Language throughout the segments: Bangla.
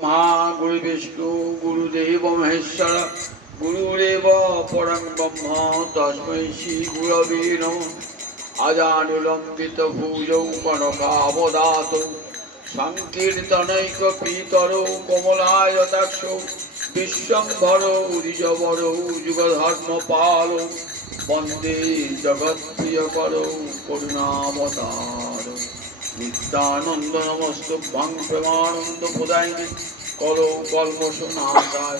गुरु विष्णु गुरुदेव महेश्वर गुरुरेव परं ब्रह्म तस्मै श्री गुरवे नमः। अजानुलंबित भुजौ कनकावदातौ संकीर्तनैकपीतरौ कमलायताक्षौ विश्वम्भरौ द्विजवरौ युगधर्मपालौ वन्दे जगत्प्रियकरौ करुणावतारौ। नित्यानंद नमस्तुभ्यं प्रेमानंद प्रदायिने कलो कल्मषनाशाय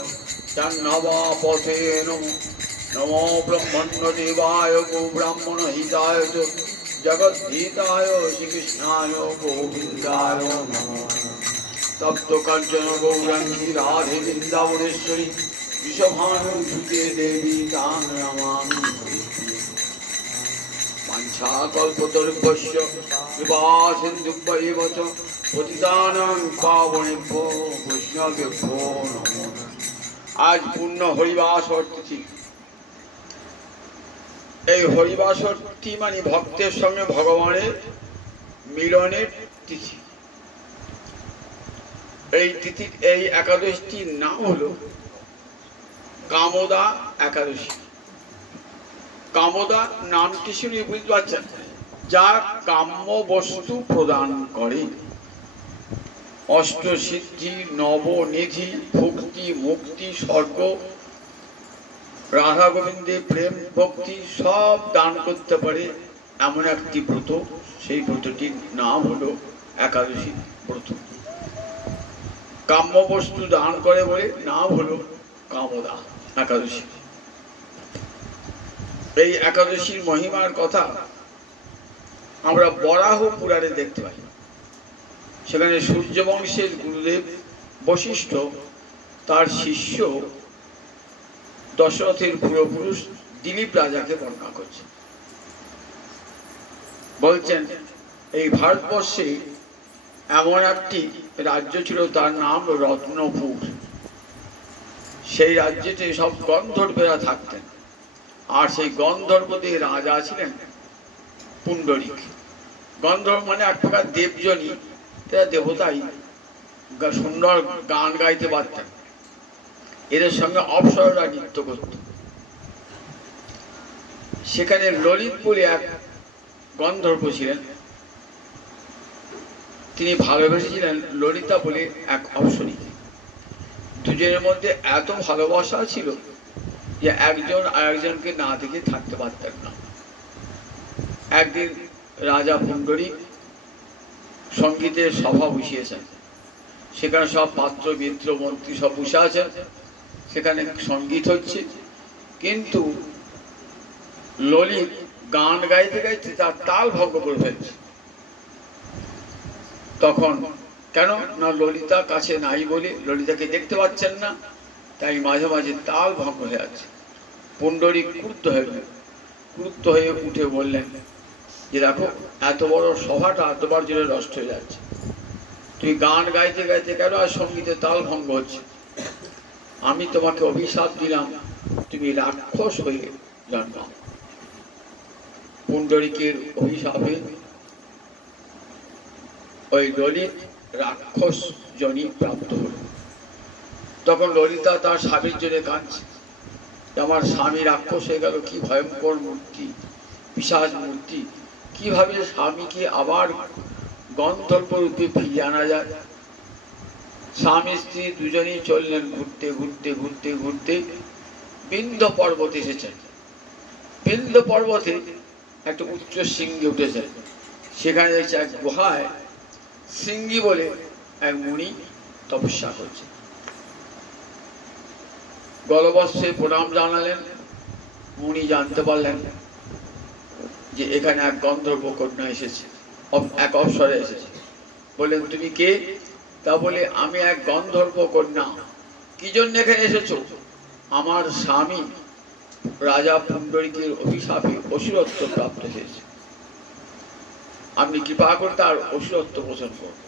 चन्नवापते नमो नमो ब्रह्मण्यदेवाय गो ब्राह्मण हिताय च जगद्धिताय श्रीकृष्णाय गोविन्दाय नमः। तप्त कंचन गौरंगी राधे वृंदावनेश्वरी विषभानुसुते देवी तां नमामि। वाञ्छाकल्पतरुभ्यश्च कृपासिन्धुभ्यैव च पतितानां पावनेभ्यो वैष्णवेभ्यो नमो नमः। आज पूर्ण हरिवासर तिथि। এই হরিবাসর তিথি মানে ভক্তের সঙ্গে ভগবানের মিলনের তিথি। এই তিথি এই একাদশীর নাম হলো কামদা একাদশী। কামদা নামটি শুনে বুঝতে পারছেন, যা কাম্য বস্তু প্রদান করে। অষ্টসিদ্ধি, নবনিধি, ভক্তি, মুক্তি, স্বর্গ, রাধা গোবিন্দের প্রেম ভক্তি সব দান করতে পারে এমন একটি ব্রত। সেই ব্রতটির নাম হলো একাদশী ব্রত। কাম্য বস্তু দান করে বলে নাম হলো কামদা একাদশী। এই একাদশীর মহিমার কথা আমরা বরাহ পুরাণে দেখতে পাই। সেখানে সূর্যবংশের গুরুদেব বশিষ্ঠ তার শিষ্য দশরথের পূর্বপুরুষ দিলীপ রাজাকে বর্ণনা করছেন। বলছেন, এই ভারতবর্ষে এমন একটি রাজ্য ছিল, তার নাম রত্নপুর। সেই রাজ্যেতে সব গন্ধর্বেরা থাকতেন, আর সেই গন্ধর্বদের রাজা ছিলেন পুণ্ডরিক। গন্ধর্ব মানে এক প্রকার দেবজনী, তারা দেবতাই, সুন্দর গান গাইতে পারতেন। এদের সঙ্গে অপ্সররা নৃত্য করত। সেখানে ললিত বলে এক গন্ধর্ব ছিলেন, তিনি ভালোবেসেছিলেন ললিতা বলে এক অপ্সরীকে। দুজনের মধ্যে এত ভালোবাসা ছিল যে একজন আরেকজনকে না দেখে থাকতে পারতেন না। একদিন রাজা পুণ্ডরিক সঙ্গীতের সভা বসিয়েছেন। সেখানে সব পাত্র মিত্র মন্ত্রী সব বসে আছেন। সেখানে সঙ্গীত হচ্ছে, কিন্তু ললিত গান গাইতে গাইতে তার তাল ভঙ্গ করে ফেলছে। তখন কেন না, ললিতা কাছে নাই বলে ললিতাকে দেখতে পাচ্ছেন না, তাই মাঝে মাঝে তাল ভঙ্গ হয়ে আছে। পুণ্ডরিক ক্রুদ্ধ হয়ে উঠে বললেন যে, দেখো, এত বড় সভাটা তোমার জন্য নষ্ট হয়ে যাচ্ছে। তুমি গান গাইতে গাইতে কেন আর সঙ্গীতে তাল ভঙ্গ হচ্ছে? আমি তোমাকে অভিশাপ দিলাম, তুমি রাক্ষস হয়ে জন্মাও। পুণ্ডরিকের অভিশাপে ওই ললিত রাক্ষস জনি প্রাপ্ত হল। তখন ললিতা তার স্বামীর জন্য কাঁদছে, আমার স্বামী রাক্ষস হয়ে গেল, কি ভয়ঙ্কর মূর্তি, পিশাচ মূর্তি, কিভাবে স্বামীকে আবার গন্ধর্ব রূপে ফিরিয়ে আনা যায়। স্বামী স্ত্রী দুজনেই চললেন, ঘুরতে ঘুরতে ঘুরতে ঘুরতে বিন্ধ্য পর্বতে এসেছেন। বিন্ধ্য পর্বতে একটা উচ্চ শৃঙ্গে উঠেছেন। সেখানে দেখছে এক গুহায় সিঙ্গি বলে এক মুনি তপস্যা করছে। গলবস্ত্রে প্রণাম জানালেন। মুনি জানতে পারলেন যে এখানে এক গন্ধর্ব কন্যা এসেছে, এক অপ্সরা এসেছে। বললেন, তুমি কে? তা বলে, আমি এক গন্ধর্ব কন্যা। কি জন্য এখানে এসেছো? আমার স্বামী রাজা পুণ্ডরিকের অভিশাপে অসুরত্ব প্রাপ্ত হয়েছে, আপনি কৃপা করে তার অসুরত্ব পোষণ করুন।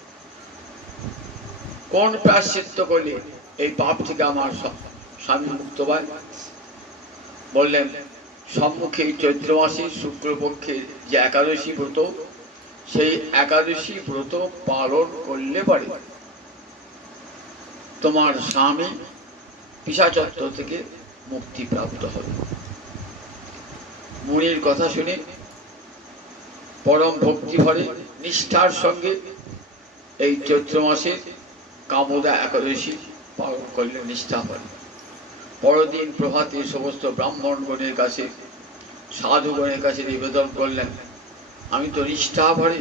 কোন প্রায়শ্চিত্ত করলে এই পাপ থেকে আমার স্বামী মুক্ত পায়? বললেন, সম্মুখে চৈত্র মাসে শুক্লপক্ষের যে একাদশী ব্রত, সেই একাদশী ব্রত পালন করলে পারে তোমার স্বামী পিশাচত্ব থেকে মুক্তি প্রাপ্ত হবে। মুনির কথা শুনে পরম ভক্তি ভরে নিষ্ঠার সঙ্গে এই চৈত্র মাসে কামদা একাদশী পালন করলেন নিষ্ঠা ভরে। পরদিন প্রভাতে সমস্ত ব্রাহ্মণগণের কাছে সাধুগণের কাছে নিবেদন করলেন, আমি তো নিষ্ঠা ভরে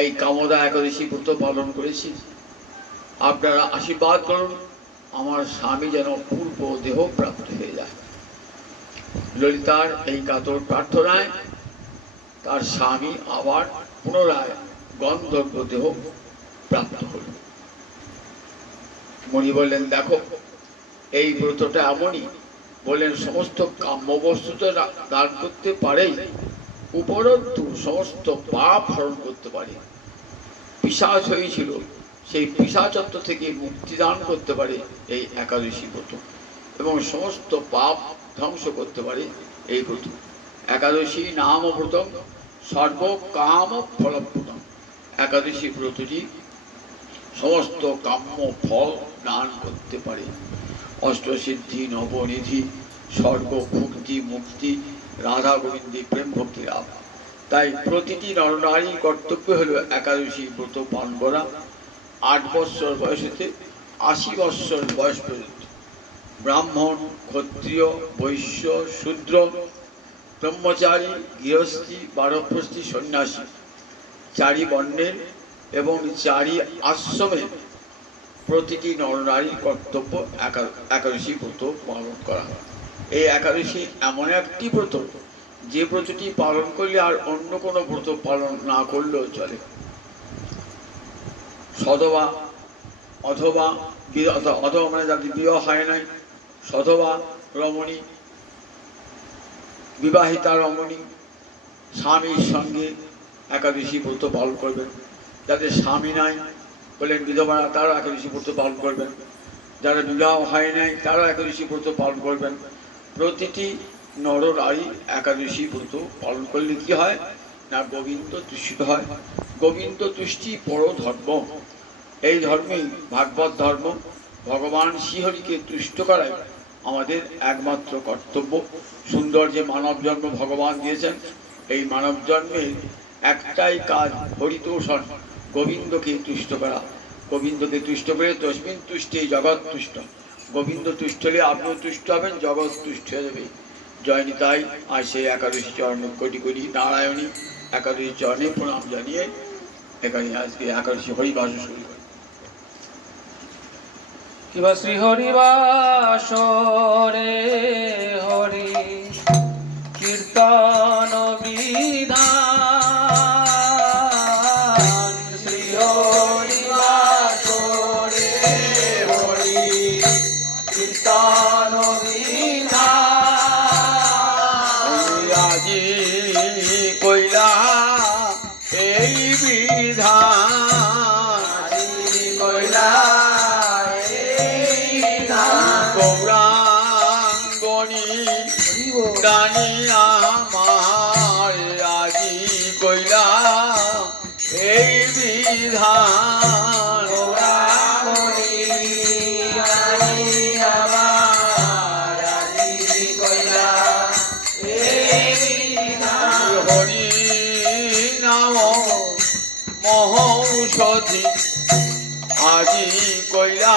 এই কামদা একাদশী ব্রত পালন করেছি, আপনারা আশীর্বাদ করুন আমার স্বামী যেন পূর্ব দেহ প্রাপ্ত হয়ে যায়। ললিতার এই কাতর প্রার্থনায় তার স্বামী আবার পুনরায় গন্ধর্ব দেহ প্রাপ্ত হল। মুনি বললেন, দেখো এই ব্রতটা এমনই, বললেন সমস্ত কাম্য বস্তু তো দান করতে পারেই, উপরন্তু সমস্ত পাপ হরণ করতে পারে। পিশাচ হয়েছিল, সেই পিশাচত্ব থেকে মুক্তি দান করতে পারে এই একাদশী ব্রত, এবং সমস্ত পাপ ধ্বংস করতে পারে এই ব্রত। একাদশী নাম ব্রতম সর্ব কাম ফলপ্রদম। একাদশী ব্রতটি সমস্ত কাম্য ফল দান করতে পারে। অষ্টসিদ্ধি, নবনিধি, স্বর্গ, ভুক্তি, মুক্তি, রাধা গোবিন্দী প্রেম ভক্তি লাভ। তাই প্রতিটি নরনারীর কর্তব্য হল একাদশী ব্রত পালন করা। 8 বৎসর বয়স হতে 80 বৎসর বয়স পর্যন্ত ব্রাহ্মণ, ক্ষত্রিয়, বৈশ্য, শূদ্র, ব্রহ্মচারী, গৃহস্থী, বারপ্রস্থী, সন্ন্যাসী, 4 বর্ণের এবং 4 আশ্রমের প্রতিটি নরনারীর কর্তব্য একাদশী ব্রত পালন করা। এই একাদশী এমন একটি ব্রত যে ব্রতটি পালন করলে আর অন্য কোনো ব্রত পালন না করলেও চলে। সধবা অথবা অথবা মানে যাদের বিবাহ হয় নাই, সধবা রমণী, বিবাহিতা রমণী স্বামীর সঙ্গে একাদশী ব্রত পালন করবেন। যাদের স্বামী নাই বলেন বিধবারা, তারা একাদশী ব্রত পালন করবেন। যারা বিবাহ হয় নাই তারা একাদশী ব্রত পালন করবেন। প্রতিটি নরনারী একাদশী ব্রত পালন করলে কি হয় না, গোবিন্দ তুষ্ট হয়। গোবিন্দ তুষ্টি বড় ধর্ম। এই ধর্মেই ভাগবত ধর্ম। ভগবান শ্রীহরিকে তুষ্ট করাই আমাদের একমাত্র কর্তব্য। সুন্দর যে মানব জন্ম ভগবান দিয়েছেন, এই মানব জন্মের একটাই কাজ হরিতোষণ, গোবিন্দকে তুষ্ট করা। গোবিন্দকে তুষ্ট করে তস্মিন তুষ্টে জগৎ তুষ্ট। গোবিন্দ তুষ্ট হলে আপনিও তুষ্ট হবেন, জগৎ তুষ্ট হয়ে যাবে। জয় নিতাই। আর সেই একাদশী চরণ কোটি কোটি নারায়ণী একাদশী চরণে প্রণাম জানিয়ে এখানে আজকে একাদশী হরিবাস শুরু করি। কিবা শ্রী হরিবাস রে হরি কীর্তন বিধান, শ্রী হরিবাস রে হরি কীর্তন বিধান। আজি কইলা এই বিধান, কইলা গৌরাঙ্গনী গানি আমার আজি কইলা এই বিধান। হরি নাম মহৌষধি আজি কইলা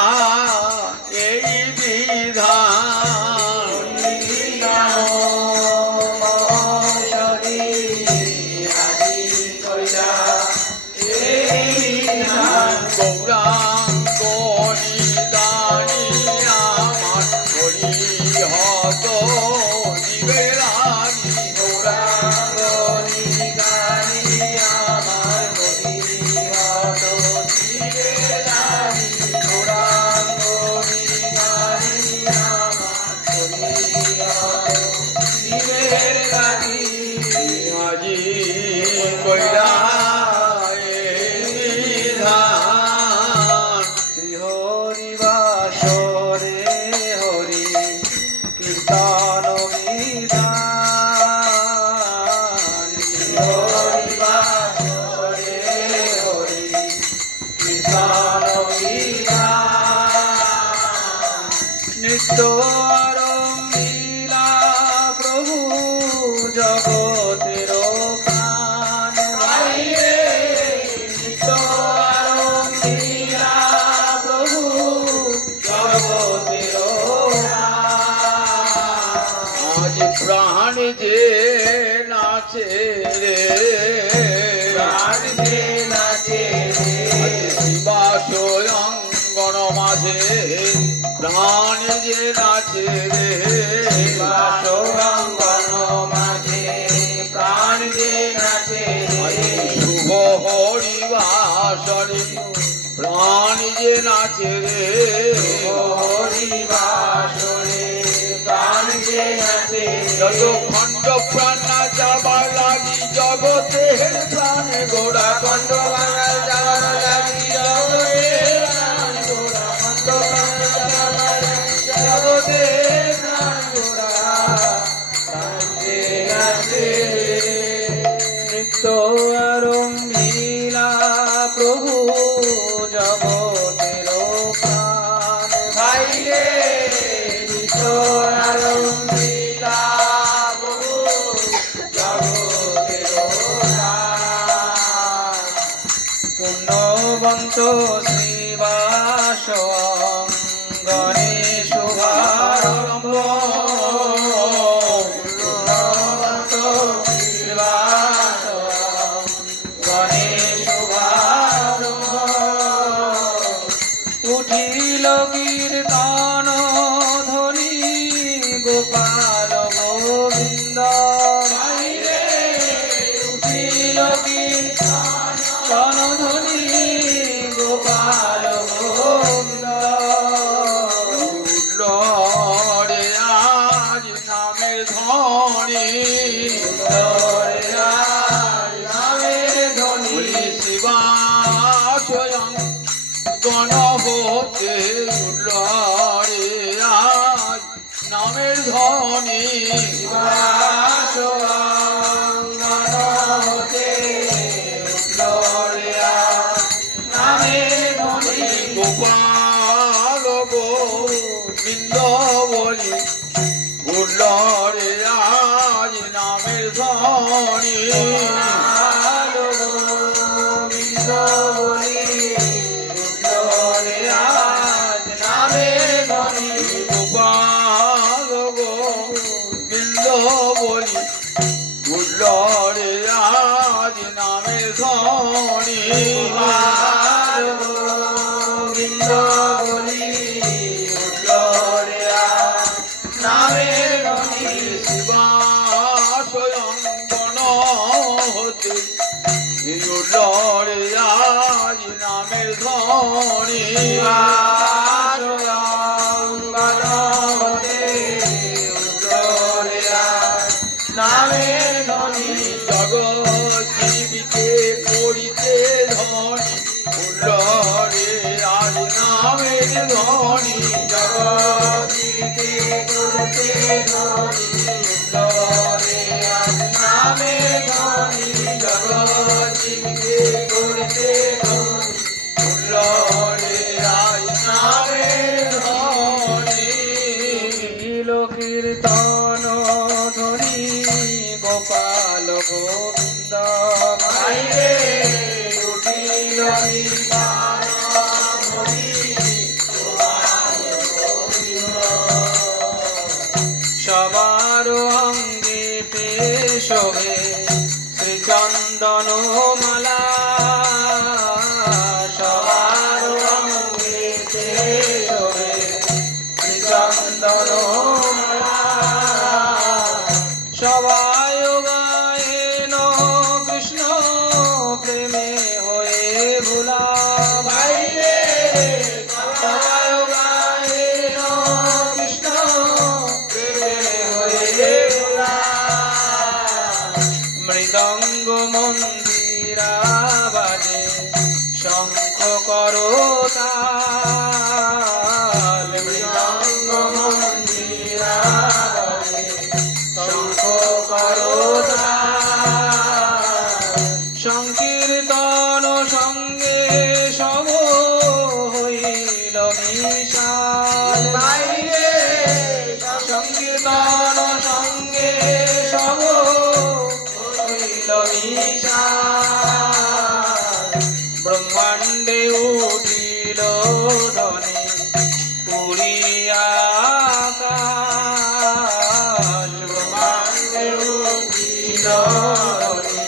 এই বিধান। গৌরাঙ্গনী দানি আমার হরি হত জীবের রানী। গৌরাঙ্গনী দানি আমার হরি হত জীবের রানী। গৌরাঙ্গনী দানি আমার নিত্য আরম্ভীলা প্রভু জগতের প্রাণ ভাই রে নিত্য আরম্ভীলা প্রভু জগতের আজ প্রাণ যে নাচে রে, প্রাণ যে নাচে রে, শিবা স্বয়ংবন মাঝে প্রাণ যে নাচে রে, বাসরাঙ্গন মাঝে প্রাণ যে নাচে রে, শুভ হরিবাসরে প্রাণ যে নাচে রে, হরি বাসরে প্রাণ যে নাচে যত খণ্ড প্রাণ নাচাবার লাগি জগতে প্রাণ গোড়া খণ্ড বাঙাল যাওয়ার লাগি জগতে প্রাণ গোড়া খণ্ড বাঙাল যাওয়ার লাগি জগতে প্রাণ গোড়া প্রাণ যে নাচে নিত্য আরম্ভীলা প্রভু জগতের প্রাণ ভাই রে নিত্য আরম্ভীলা প্রভু জগতের প্রাণ পুণ্যবন্ত শ্রীবাস অঙ্গনে শুভারম্ভ পুণ্যবন্ত শ্রীবাস অঙ্গনে শুভারম্ভ উঠিল কীর্তন ধ্বনি গোপাল গোবিন্দ ভাই রে উঠিল কীর্তন ধ্বনি গোপাল গোবিন্দ লড়ে আজ নামের ধনী নামের ধ্বনি শিবা স্বয়ং গণ হতে লড়ে আজ নামের ধনী গোপাল গোবিন্দ বলি উল্লরে আজ নামের ধনী গোপাল গোবিন্দ বলি উল্লরে আজ নামের ধনী শিবা স্বয়ং গণ হতে উল্লরে আজ নামের ধনী জগৎ জীবিতে করিতে ধনী উল্লরে আজ নামের ধনী উল্লরে আজ নামের ধনী কীর্তন ধ্বনি গোপাল গোবিন্দ ভাই রে উঠিল কীর্তন ধ্বনি গোপাল গোবিন্দ সবার অঙ্গেতে শোভে শ্রীচন্দন মালা সবার অঙ্গেতে শোভে শ্রীচন্দন সবাই গায়েন কৃষ্ণ প্রেমে হয়ে ভোলা ভাই রে সবাই গায়েন কৃষ্ণ প্রেমে হয়ে ভোলা মৃদঙ্গ মন্দিরা বাজে শঙ্খ করতাল মৃদঙ্গ মন্দিরা বাজে শঙ্খ করতাল সংকীর্তন সঙ্গে সব হইল বিশাল বাইরে সংকীর্তন সঙ্গে সব হইল মিশান ব্রহ্মাণ্ডে উঠিল ধ্বনি পুরিয়া আকাশ ব্রহ্মাণ্ডে উঠিল ধ্বনি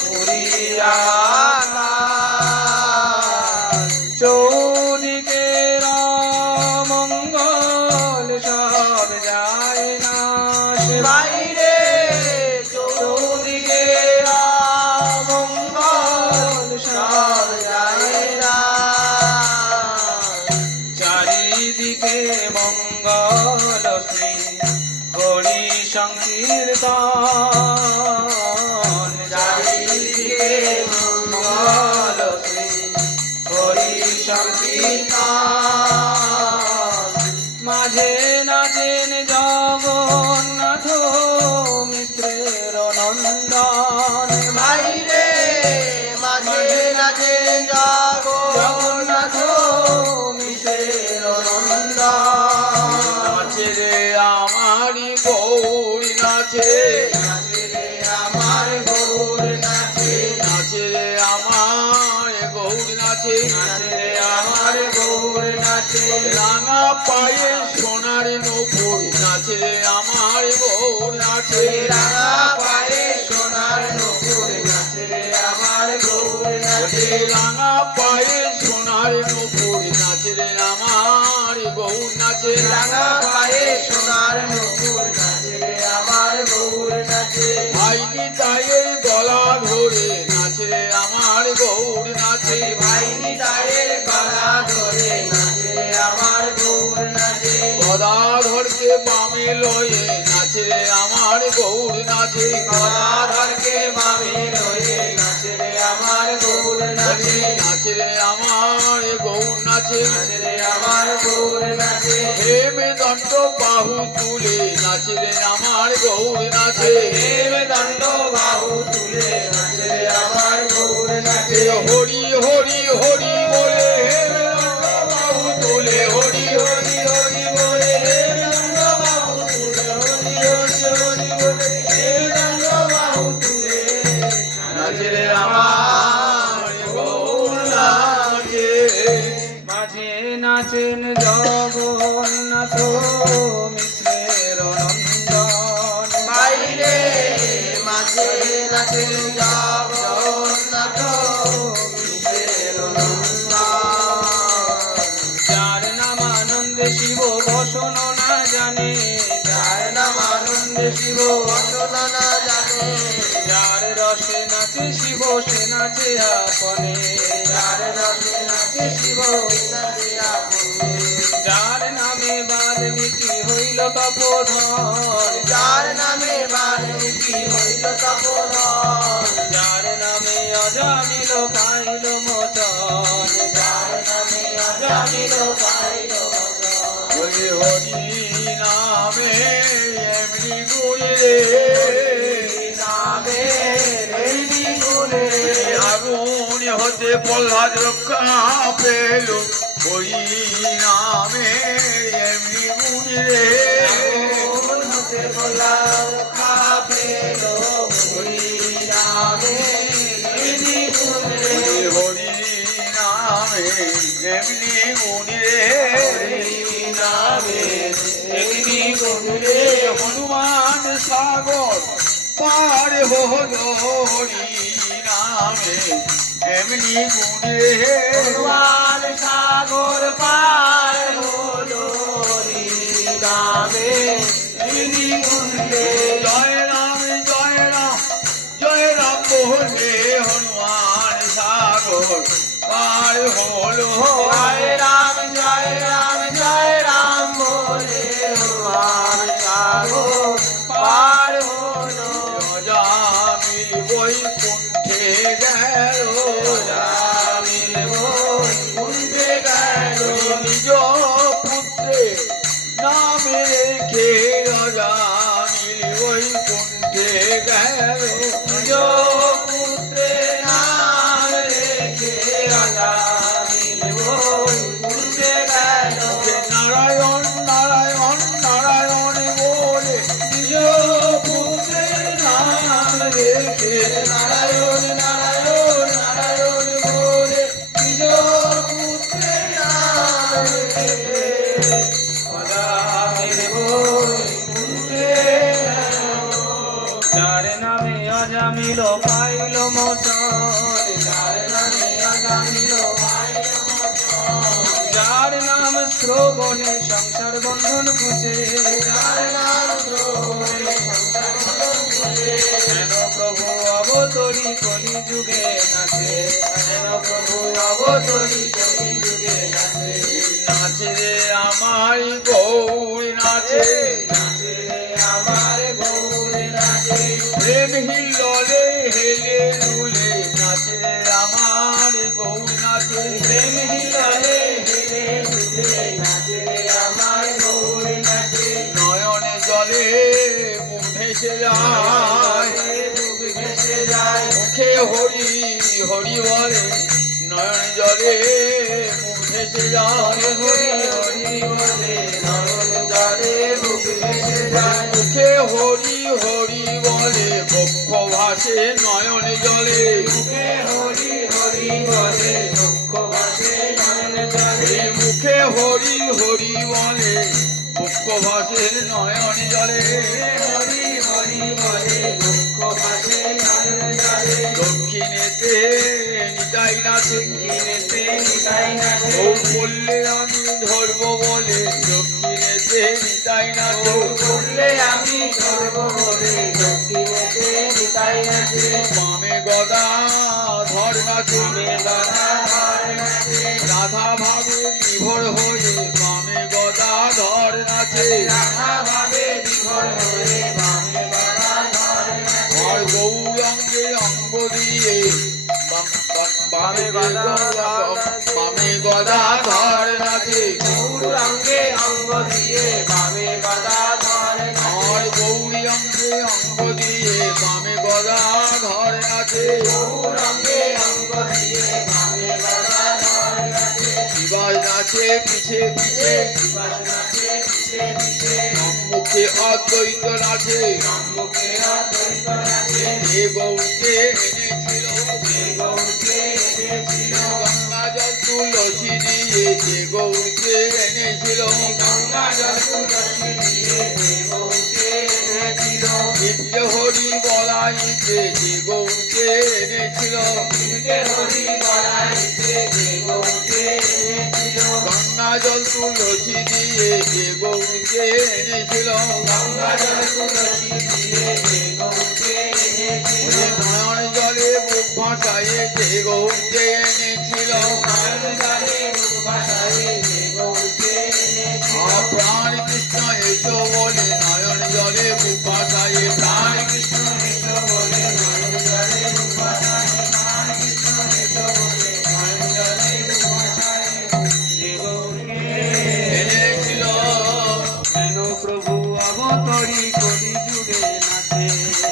পুরিয়া আকাশ চৌদিকে মঙ্গল সব যায় না বাইরে চৌদিকে মঙ্গল সব যায় না চারিদিকে মঙ্গল শ্রী হরি সংকীর্তন চারিদিকে মঙ্গল শ্রী হরি সংকীর্তন মাঝে নাচেন জগন্নাথ মিত্রের নন্দন বাইরে মাঝে নাচে জগন্নাথ মিশের নন্দন নাচে রে আমারি গৌরী নাচে নাচে রে আমার গৌর নাচে নাচে রে আমার গৌরী নাচে নাচে রে আমার গৌর নাচে রাঙা পায়ে সোনার নূপুর নাচে রে আমার গৌর নাচে রাঙা পায়ে সোনার নূপুর নাচে রে আমার গৌর নাচে রাঙা পায়ে সোনার নূপুর নাচে রে আমার গৌর নাচে রাঙা পায়ে সোনার নূপুর নাচে রে আমার গৌর নাচে ভাইনি তায়ের গলা ধরে নাচে রে আমার গৌর নাচে ভাই নিতাইয়ের গলা ধরে নাচে রে আমার গৌর নাচে গদাধরকে বামে লয়ে নাচে রে আমার গৌর নাচে গদাধরকে বামে লয়ে নাচে রে আমার গৌর নাচে নাচে রে আমার গৌর নাচে নাচে রে আমার গৌর নাচে হেমে দণ্ড বাহু তুলে নাচে রে আমার গৌর নাচে দেবে দণ্ড বাহু তুলে নাচে রে আমার গৌর নাচে হরি হরি হরি বলে হেমে দণ্ড বাহু তুলে হরি হরি হরি বলে দেবে দণ্ড বাহু তুলে হরি হরি হরি বলে দেবে দণ্ড বাহু তুলে নাচে রে আমার গৌর নাচে মাঝে নাচেন জগন্নাথ মিত্রের নন্দন বাইরে মাঝে নাচে জগন্নাথ মিশের নন্দন যার নাম আনন্দে শিব বসন না জানে যার নাম আনন্দে শিব বসনা না জানে যার রসে নাচে শিব সে নাচে আপনে যার রসে নাচে শিব নাচে আপনে যার নামে বাল্মীকি হইল তপোধন যার নামে বাল্মীকি হইল তপন যার নামে অজামিল পাইল মোচন যার নামে অজামিল পাইল হরি হরি নামে এমনি গুণে রে নামে রেডি গুণে আগুন হতে প্রহ্লাদ রক্ষা পেল হরি নামে এমনি গুণে রে হতে বলা খাপেল হরি নামে রেডি গুণে হরি নামে এমনি গুণে রে নামে এমনি গুণে হনুমান সাগর পার হলো হরি নামে এমনি গুণে রে ভগবান সাগর পার হলো হরি নামে রেডি গুণে জয় রাম জয় রাম জয় রাম বলে হনুমান সাগর পার হলো জয় রাম জয় রাম জয় রাম বলে হনুমান সাগর পার হলো অজামিল বৈকুণ্ঠে গেল জামিল বৈকুণ্ঠে অজামিল বৈকুণ্ঠে যার নামে অজামিল পাইল মোচন, যার নামে অজামিল পাইল মোচন, যার নাম শ্রবণে সংসার বন্ধন খুঁজে, যার নাম শ্রবণে সংসার বন্ধন খুঁজে, যেন প্রভু অবতরী কলি যুগে নাচে, যেন প্রভু অবতরী কলি যুগে নাচে, নাচে রে আমার গৌর নাচে, নাচে আমার গৌর নাচে, প্রেম হিল্লোলে হেলে দুলে নাচে রে আমার গৌর নাচে, প্রেম হিললে হেলে দুলে নাচে আমার গৌর নাচে, নয়নে জলে মুখ ভেসে যায়, বুক ভেসে যায়, মুখে হরি হরি বলে, নয়ন জলে মুখ ভেসে যায়, হরি হরি বলে নয়ন জলে বুক ভেসে যায়, মুখে হরি হরি বলে, বক্ষ ভাসে নয়ন জলে, মুখে হরি হরি বলে দুঃখ ভাসে নয়ন জলে, এই মুখে হরি হরি বলে, বক্ষ ভাসে নয়ন জলে, হরি হরি বলে দুঃখ ভাসে নয়ন জলে, দক্ষিণেতে নিতাই নাচে, কিনেতে নিতাই নাচে, ও বললে আমি ধরবো বলে, দক্ষিণেতে নিতাই নাচে, বললে আমি ধরব বলে দক্ষিণেতে নিতাই নাচে, বামে গদা ধর নাচে, আমি গদা ধর নাচে, রাধা ভাবে বিভোর হয়ে বামে গদা ধর নাচে, রাধা ভাবে বিভোর হয়ে বামে গদা ধর নাচে, আর গৌরাঙ্গে অঙ্গ দিয়ে বামে গদা ধর নাচে, গৌরাঙ্গে অঙ্গ দিয়ে বামে গদা ধর নাচে, আর গৌরী অঙ্গে অঙ্গ দিয়ে বামে গদা ধর নাচে, গৌরাঙ্গে অঙ্গ দিয়ে বামে গদা ধর নাচে, শিবাজ নাচে পিছে পিছে, সুভাষ নাচে পিছে পিছে, সম্মুখে অদ্বৈত নাচে, সম্মুখে অদ্বৈত নাচে, এ গৌরকে এনেছিল, যে গৌরকে এনেছিল, গঙ্গা জল তুলসী দিয়ে, যে গৌরকে এনেছিল, গঙ্গা জল তুলসী দিয়ে যে গৌরকে এনেছিল, নিত্য হরি বলাইতে, যে গৌরকে এনেছিল, নিতে হরি বলাইতে যে গৌরকে এনেছিল, গঙ্গা জল তুলসী দিয়ে, যে গৌরকে এনেছিল, গঙ্গা জল তুলসী দিয়ে যে গৌরকে এনেছিল, নয়ন জলে মুখ ভাসায়ে, যে গৌরকে এনেছিল, নয়ন জলে মুখ ভাসায়ে যে গৌরকে এনেছিল, প্রাণ কৃষ্ণ এসো বলে, নয়ন জলে মুখ ভাসায়ে, প্রাণ কৃষ্ণ এসো বলে নয়ন জলে মুখ ভাসায়ে, প্রাণ কৃষ্ণ এসো বলে নয়ন জলে মুখ ভাসায়ে, যে গৌরকে এনেছিল, কেন প্রভু অবতরী কলি যুগে নাচে,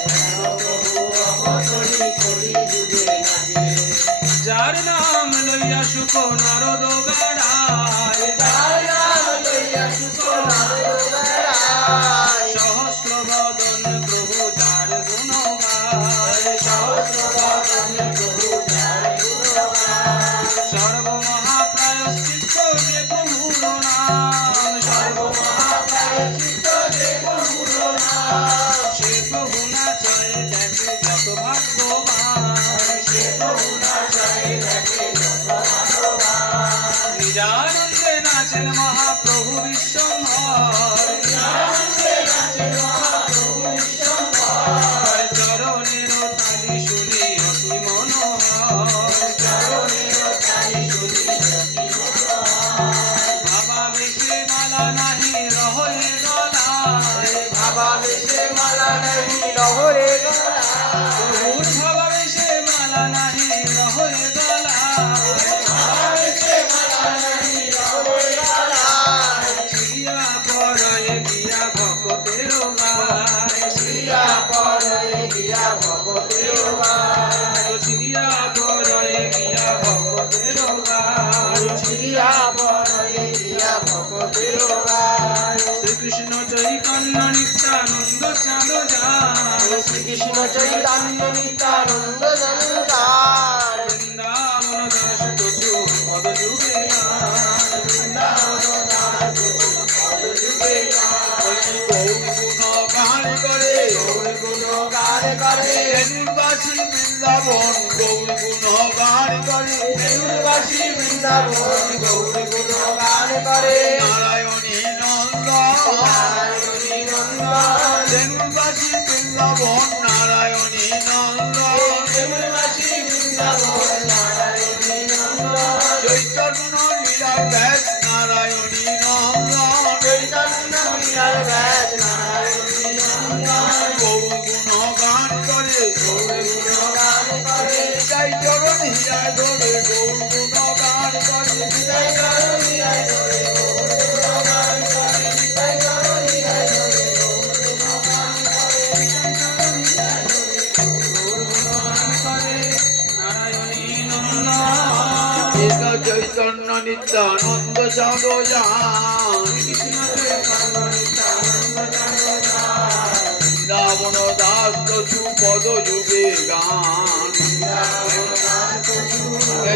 কেন প্রভু অবতরী কলি যুগে নাচে, যার নাম লইয়া সুখ নারদ বেড়ায়, যার নাম লইয়া সুখ নারদ বেড়ায়, সহস্র বদন প্রভু যার গুণ গায়, সহস্র বদন প্রভু যার গুণ গায়, সর্বমহাপ্রায়শ্চিত্ত যে প্রভুর নাম, সর্বমহাপ্রায়শ্চিত্ত যে প্রভুর নাম, সে প্রভু নাচায় দেখে যত ভাগ্যবান, সে প্রভু নাচায় দেখে যত ভাগ্যবান, নিজানন্দে নাচেন মহাপ্রভু বিশ্বম্ভর, নিজানন্দে নাচেন মহাপ্রভু বিশ্বম্ভর, চরণের তালি শুনি অতি মনোহর, চরণের তালি শুনি অতি মনোহর, বাবা বেশে মালা নাহি রহরে গলায়, বাবা বেশে মালা নাহি রহরে গলায়, বাবা বেশে মালা নাহি রহরে গলায়, বাবা বেশে মালা নাহি রহরে গলায়, চিড়িয়া পরায়ে গিয়া ভক্তের গায়, চিড়িয়া পরায়ে গিয়া ভক্তের গায়, চিড়িয়া পরায়ে গিয়া ভক্তের গায়, চিড়িয়া পরায়ে গিয়া ভক্তের গায়, শ্রীকৃষ্ণ চৈতন্য নিত্যানন্দ চাঁদ যায়, শ্রীকৃষ্ণ চৈতন্য নিত্যানন্দ চাঁদ যায়, বৃন্দাবন দাস কচু পদ যুগে যায়, বৃন্দাবন করে বেণুবাসী বৃন্দাবন গৌর গুণ গান করে বেণুবাসী বৃন্দাবন গৌর গুণ গান করে নারায়ণী নন্দন নারায়ণী নন্দন বেণুবাসী বৃন্দাবন নারায়ণী নন্দন বেণুবাসী বৃন্দাবন নারায়ণী নন্দন চৈতন্য লীলা ব্যাস নারায়ণী নন্দন চৈতন্য লীলার ব্যাস নারায়ণী নন্দন গৌর গুণ গান করে গৌর গুণ গান করে জয় চরণ হিয়ায় ধরে গৌর গুণ গান করে নিতাই গৌর নিতাই ধরে গৌর গুণ গান করে নিতাই গৌর নিতাই ধরে গৌর গুণ গান করে নিতাই গৌর গান করে নারায়ণী নন্দন কৃষ্ণ চৈতন্য নিত্যানন্দ সাধুজান কৃষ্ণ চৈতন্য নিত্যানন্দ সাধুজান বৃন্দাবন দাস দশু পদ যুগে গান বৃন্দাবন দাস যুগে